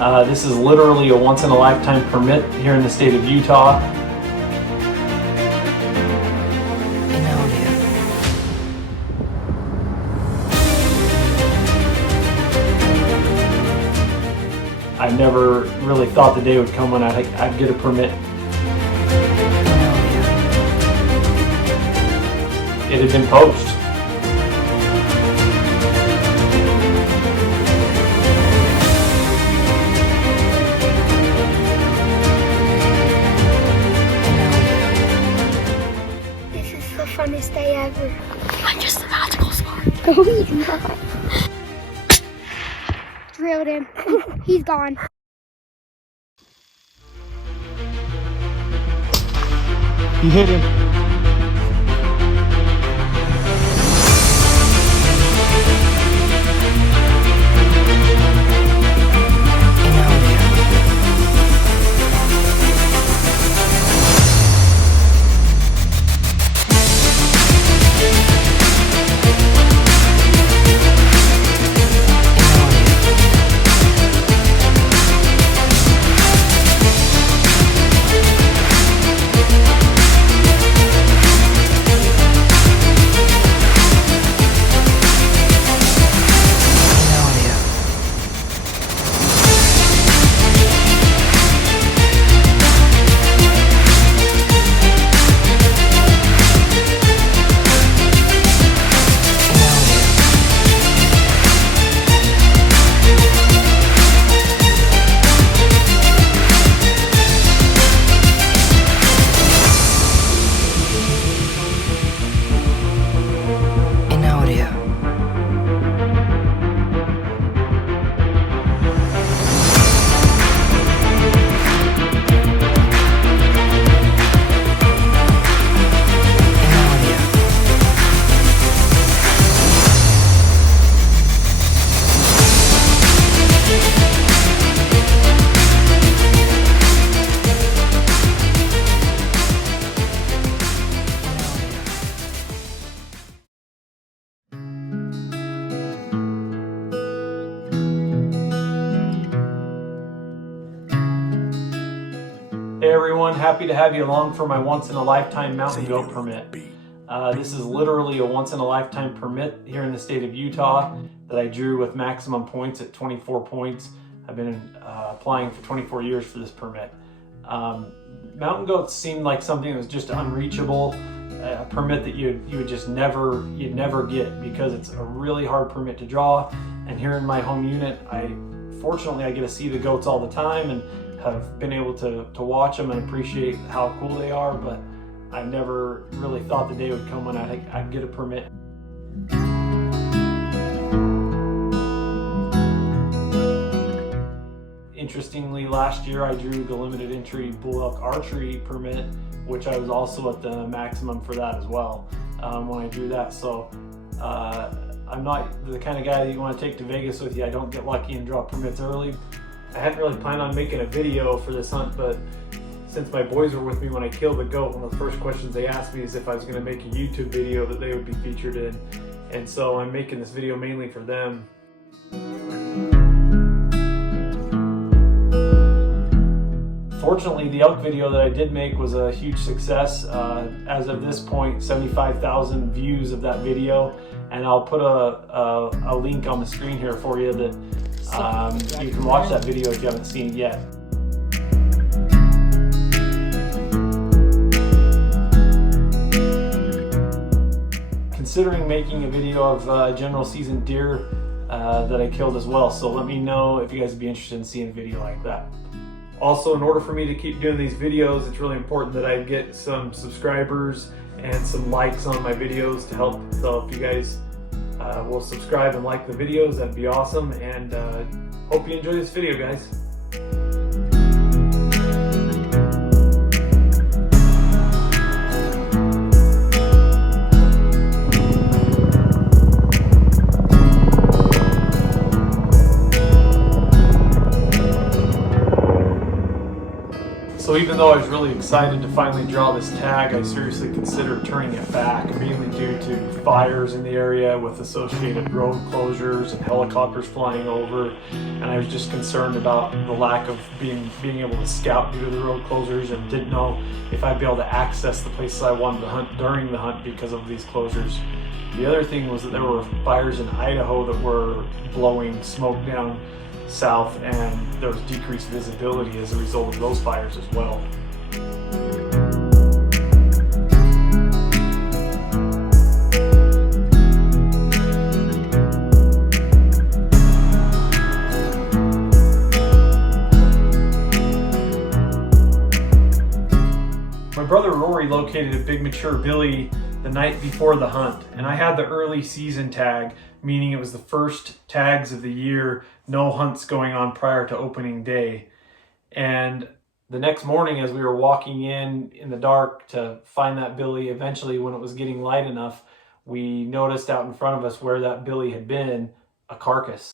This is literally a once-in-a-lifetime permit here in the state of Utah. I never really thought the day would come when I'd get a permit. It had been poached. This is the funnest day ever. I'm just a magical spark. No, he's not. Drilled him. He's gone. He hit him. Hey everyone, happy to have you along for my once-in-a-lifetime mountain goat permit. This is literally a once-in-a-lifetime permit here in the state of Utah that I drew with maximum points at 24 points. I've been applying for 24 years for this permit. Mountain goats seemed like something that was just unreachable, a permit that you'd just never get because it's a really hard permit to draw. And here in my home unit, fortunately I get to see the goats all the time and have been able to watch them and appreciate how cool they are, but I never really thought the day would come when I'd get a permit. Interestingly, last year I drew the limited entry bull elk archery permit, which I was also at the maximum for that as well when I drew that. So I'm not the kind of guy that you want to take to Vegas with you. I don't get lucky and draw permits early. I hadn't really planned on making a video for this hunt, but since my boys were with me when I killed the goat, one of the first questions they asked me is if I was going to make a YouTube video that they would be featured in. And so I'm making this video mainly for them. Fortunately, the elk video that I did make was a huge success. As of this point, 75,000 views of that video. And I'll put a link on the screen here for you that you can watch that video if you haven't seen it yet. Considering making a video of general season deer that I killed as well, so let me know if you guys would be interested in seeing a video like that. Also, in order for me to keep doing these videos, it's really important that I get some subscribers and some likes on my videos to help. So if you guys will subscribe and like the videos, that'd be awesome. And hope you enjoy this video, guys. So even though I was really excited to finally draw this tag, I seriously considered turning it back, mainly due to fires in the area with associated road closures and helicopters flying over. And I was just concerned about the lack of being able to scout due to the road closures, and didn't know if I'd be able to access the places I wanted to hunt during the hunt because of these closures. The other thing was that there were fires in Idaho that were blowing smoke down south, and there was decreased visibility as a result of those fires as well. My brother Rory located a big mature billy the night before the hunt, and I had the early season tag, meaning it was the first tags of the year, no hunts going on prior to opening day. And the next morning, as we were walking in the dark to find that billy, eventually when it was getting light enough, we noticed out in front of us where that billy had been, a carcass.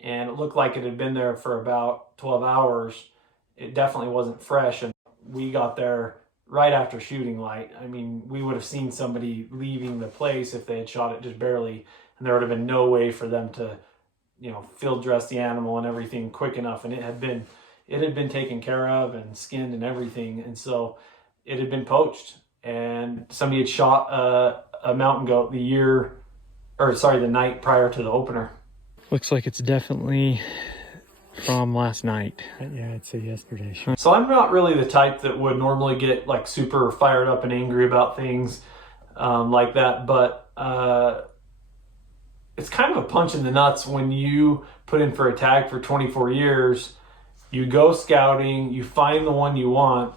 And it looked like it had been there for about 12 hours. It definitely wasn't fresh, and we got there right after shooting light. I mean, we would have seen somebody leaving the place if they had shot it just barely, and there would have been no way for them to, you know, field dress the animal and everything quick enough. And it had been taken care of and skinned and everything, and so it had been poached. And somebody had shot a mountain goat the night prior to the opener. Looks like it's definitely from last night. Yeah, I'd say yesterday. So I'm not really the type that would normally get like super fired up and angry about things like that, but it's kind of a punch in the nuts when you put in for a tag for 24 years, you go scouting, you find the one you want,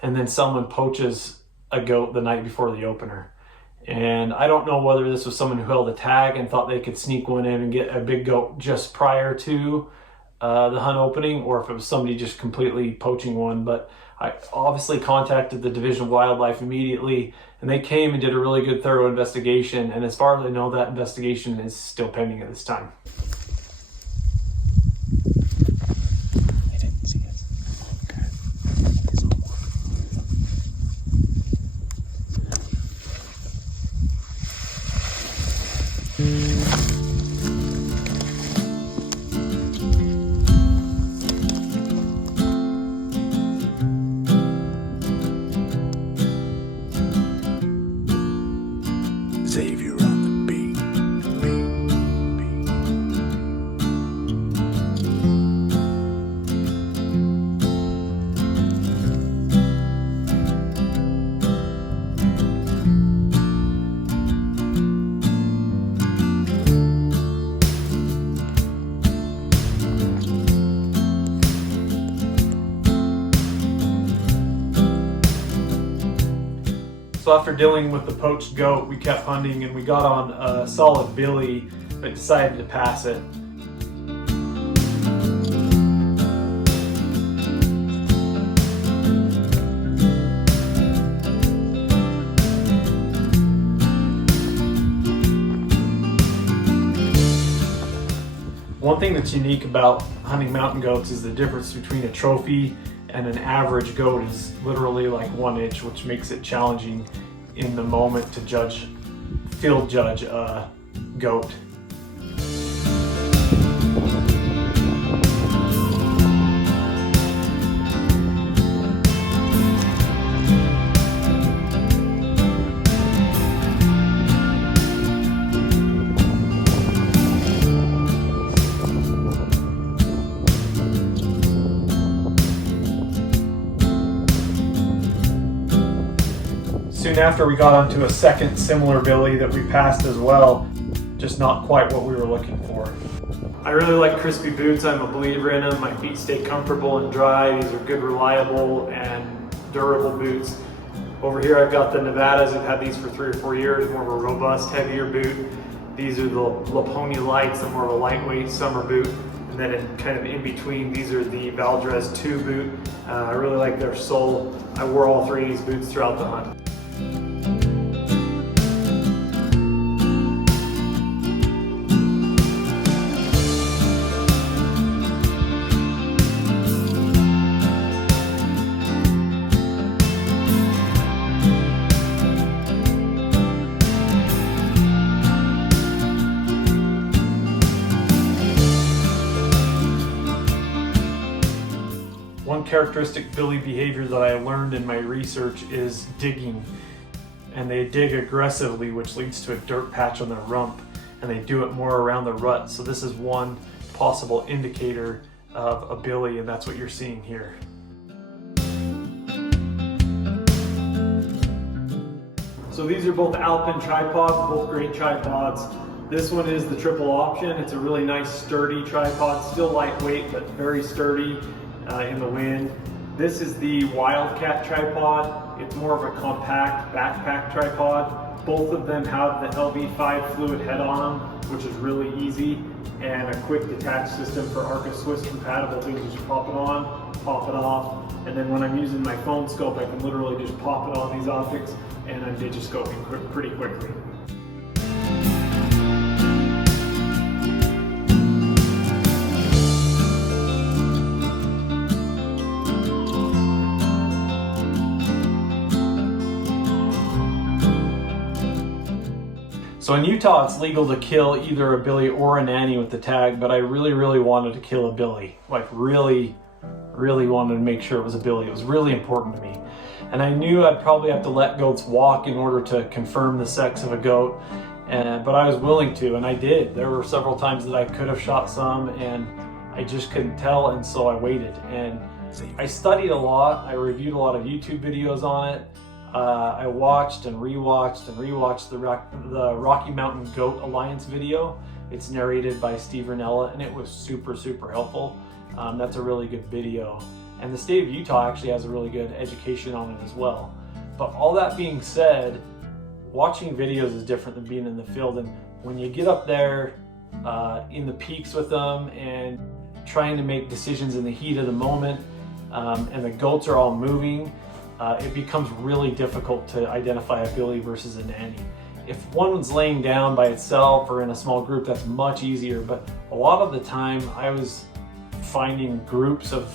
and then someone poaches a goat the night before the opener. And I don't know whether this was someone who held a tag and thought they could sneak one in and get a big goat just prior to the hunt opening, or if it was somebody just completely poaching one. But I obviously contacted the Division of Wildlife immediately, and they came and did a really good, thorough investigation. And as far as I know, that investigation is still pending at this time. I didn't see it. Okay. Xavier on the beat. So after dealing with the poached goat, we kept hunting and we got on a solid billy, but decided to pass it. One thing that's unique about hunting mountain goats is the difference between a trophy and an average goat is literally like 1 inch, which makes it challenging in the moment to field judge a goat. Soon after, we got onto a second similar billy that we passed as well, just not quite what we were looking for. I really like crispy boots. I'm a believer in them. My feet stay comfortable and dry. These are good, reliable, and durable boots. Over here I've got the Nevadas. I've had these for 3 or 4 years, more of a robust, heavier boot. These are the Laponi Lights, the more of a lightweight summer boot. And then kind of in between, these are the Valdres 2 boot. I really like their sole. I wore all 3 of these boots throughout the hunt. characteristic billy behavior that I learned in my research is digging. And they dig aggressively, which leads to a dirt patch on their rump, and they do it more around the rut. So this is one possible indicator of a billy, and that's what you're seeing here. So these are both Alpine tripods, both great tripods. This one is the triple option. It's a really nice sturdy tripod, still lightweight, but very sturdy in the wind. This is the Wildcat tripod. It's more of a compact backpack tripod. Both of them have the LV5 fluid head on them, which is really easy, and a quick detach system for Arca Swiss compatible things. Just pop it on, pop it off, and then when I'm using my phone scope, I can literally just pop it on these objects and I'm digiscoping pretty quickly. So in Utah, it's legal to kill either a billy or a nanny with the tag, but I really wanted to kill a billy. Like really wanted to make sure it was a billy. It was really important to me. And I knew I'd probably have to let goats walk in order to confirm the sex of a goat, but I was willing to, and I did. There were several times that I could have shot some, and I just couldn't tell, and so I waited. And I studied a lot. I reviewed a lot of YouTube videos on it. I watched and rewatched the Rocky Mountain Goat Alliance video. It's narrated by Steve Ranella, and it was super helpful. That's a really good video. And the state of Utah actually has a really good education on it as well. But all that being said, watching videos is different than being in the field. And when you get up there in the peaks with them and trying to make decisions in the heat of the moment, and the goats are all moving, it becomes really difficult to identify a billy versus a nanny. If one's laying down by itself or in a small group, that's much easier. But a lot of the time I was finding groups of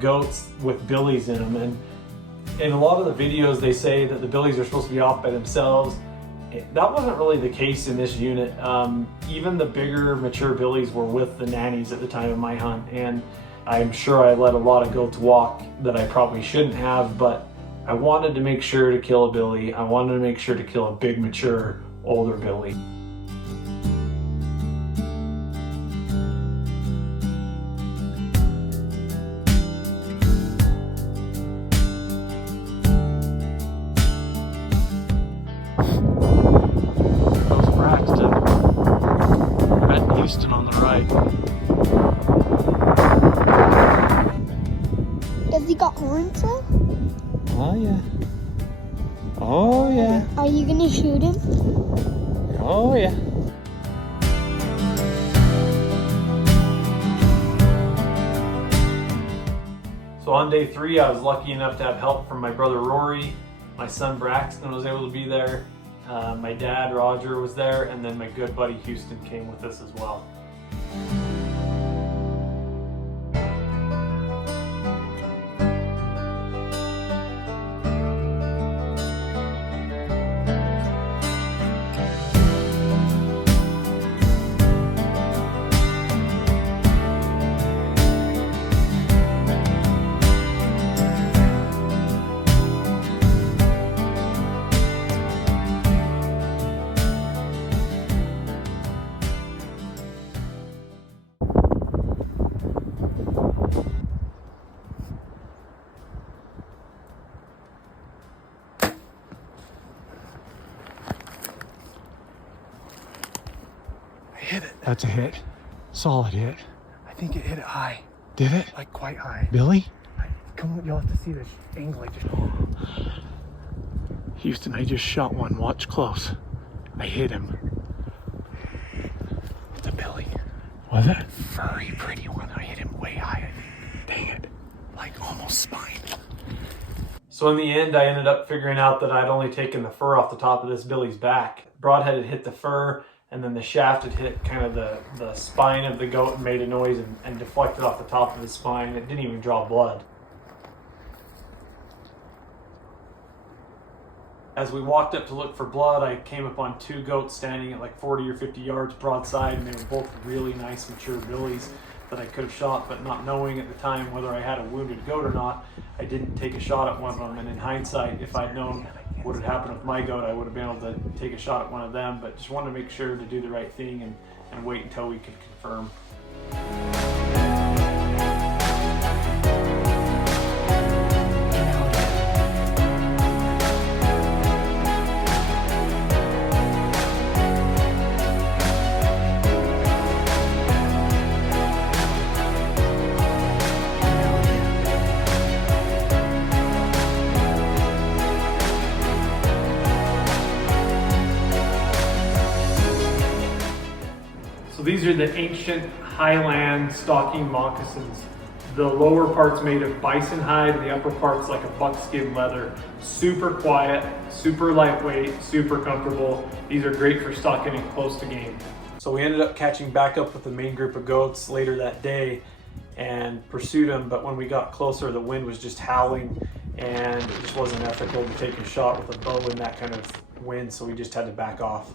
goats with billies in them, and in a lot of the videos they say that the billies are supposed to be off by themselves. That wasn't really the case in this unit. Even the bigger mature billies were with the nannies at the time of my hunt, and I'm sure I let a lot of goats walk that I probably shouldn't have, but I wanted to make sure to kill a billy. I wanted to make sure to kill a big mature older billy. On the right. Has he got horns though? Oh yeah. Oh yeah. Are you gonna shoot him? Oh yeah. So on day 3, I was lucky enough to have help from my brother Rory. My son Braxton was able to be there. My dad, Roger, was there, and then my good buddy Houston came with us as well. Hit it. That's a hit. Solid hit. I think it hit it high. Did it? Like quite high. Billy? Come on, you'll have to see this angle. I just... Houston, I just shot one. Watch close. I hit him. It's a billy. Was it? Furry, pretty one. I hit him way high, I think. Dang it. Like almost spine. So in the end, I ended up figuring out that I'd only taken the fur off the top of this billy's back. Broadhead had hit the fur, and then the shaft had hit kind of the spine of the goat and made a noise and deflected off the top of his spine. It didn't even draw blood. As we walked up to look for blood, I came upon 2 goats standing at like 40 or 50 yards broadside, and they were both really nice mature billies that I could have shot, but not knowing at the time whether I had a wounded goat or not, I didn't take a shot at one of them. And in hindsight, if I'd known what had happened with my goat, I would have been able to take a shot at one of them, but just wanted to make sure to do the right thing and wait until we could confirm. These are the ancient Highland stocking moccasins. The lower part's made of bison hide, and the upper part's like a buckskin leather. Super quiet, super lightweight, super comfortable. These are great for stalking it close to game. So we ended up catching back up with the main group of goats later that day and pursued them, but when we got closer, the wind was just howling and it just wasn't ethical to take a shot with a bow in that kind of wind, so we just had to back off.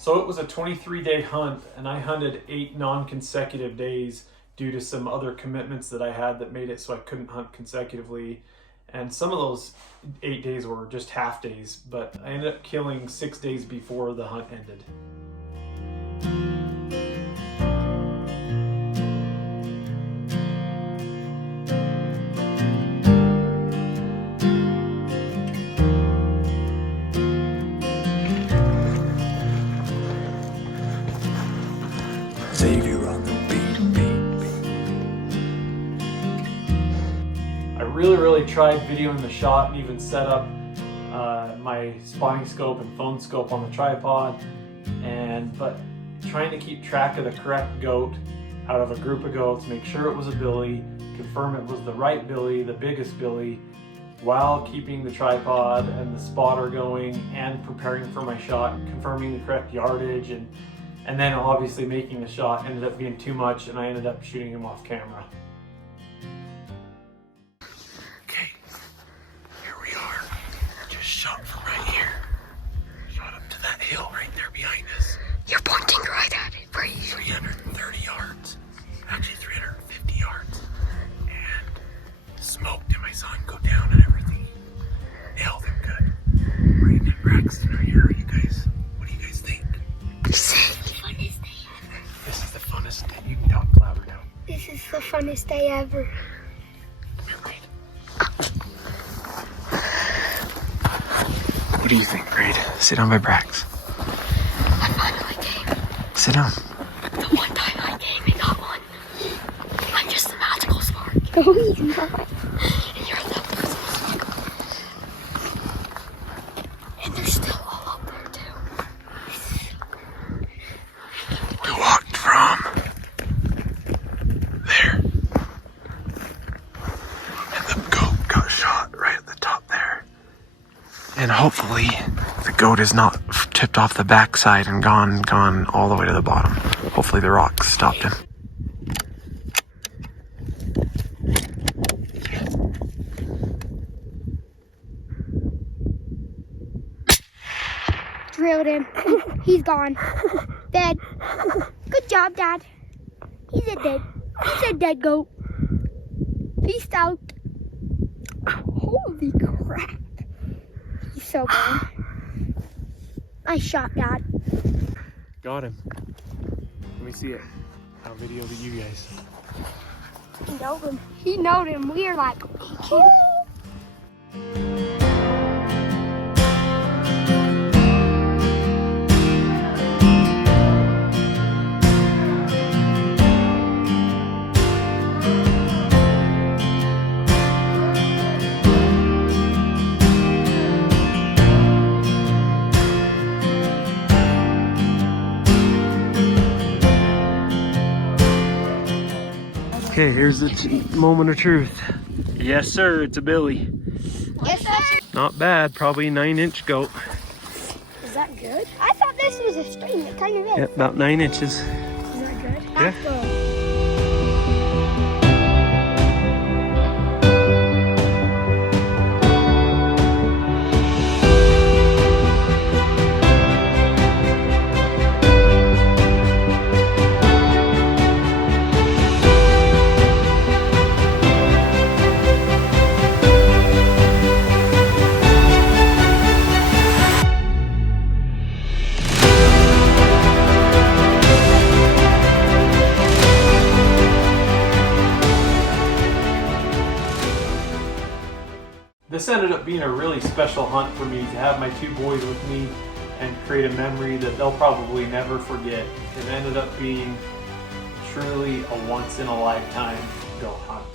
So it was a 23-day hunt, and I hunted 8 non-consecutive days due to some other commitments that I had that made it so I couldn't hunt consecutively. And some of those 8 days were just half days, but I ended up killing 6 days before the hunt ended. Really tried videoing the shot and even set up my spotting scope and phone scope on the tripod, but trying to keep track of the correct goat out of a group of goats, make sure it was a billy, confirm it was the right billy, the biggest billy, while keeping the tripod and the spotter going and preparing for my shot, confirming the correct yardage, and then obviously making the shot ended up being too much, and I ended up shooting him off camera. Shot from right here. Shot up to that hill right there behind us. You're pointing right at it, right? 330 yards. Actually 350 yards. And smoked him. I saw him go down and everything. Nailed him good. Right in Braxton right here. You guys, what do you guys think? This is the funnest day. You can talk louder now. This is the funnest day ever. Come here, Reed. What do you think, Reed? Sit down by Brax. I finally came. Sit down. The one time I came and got one. I'm just a magical spark. No, he's not. And you're the personal spark. And they're still all up there too. We walked from there. And the goat got shot right at the top there. And hopefully the goat is not tipped off the backside and gone all the way to the bottom. Hopefully the rocks stopped him. Drilled him. He's gone. Dead. Good job, Dad. He's a dead goat. Peace out. Holy crap. He's so good. Nice shot, Dad. Got him. Let me see it. I'll video to you guys. He knowed him. He knowed him. We are like, he can't. Okay, here's the moment of truth. Yes, sir, it's a Billy. Yes, sir. Not bad, probably 9-inch goat. Is that good? I thought this was a string. It kind of is. Yep, about 9 inches. Is that good? Yeah. That's good. This ended up being a really special hunt for me to have my 2 boys with me and create a memory that they'll probably never forget. It ended up being truly a once-in-a-lifetime goat hunt.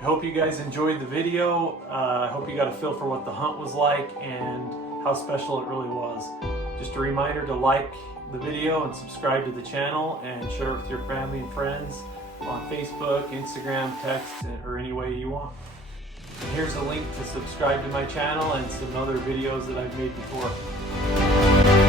I hope you guys enjoyed the video. I hope you got a feel for what the hunt was like and how special it really was. Just a reminder to like the video and subscribe to the channel and share it with your family and friends on Facebook, Instagram, text, or any way you want. And here's a link to subscribe to my channel and some other videos that I've made before.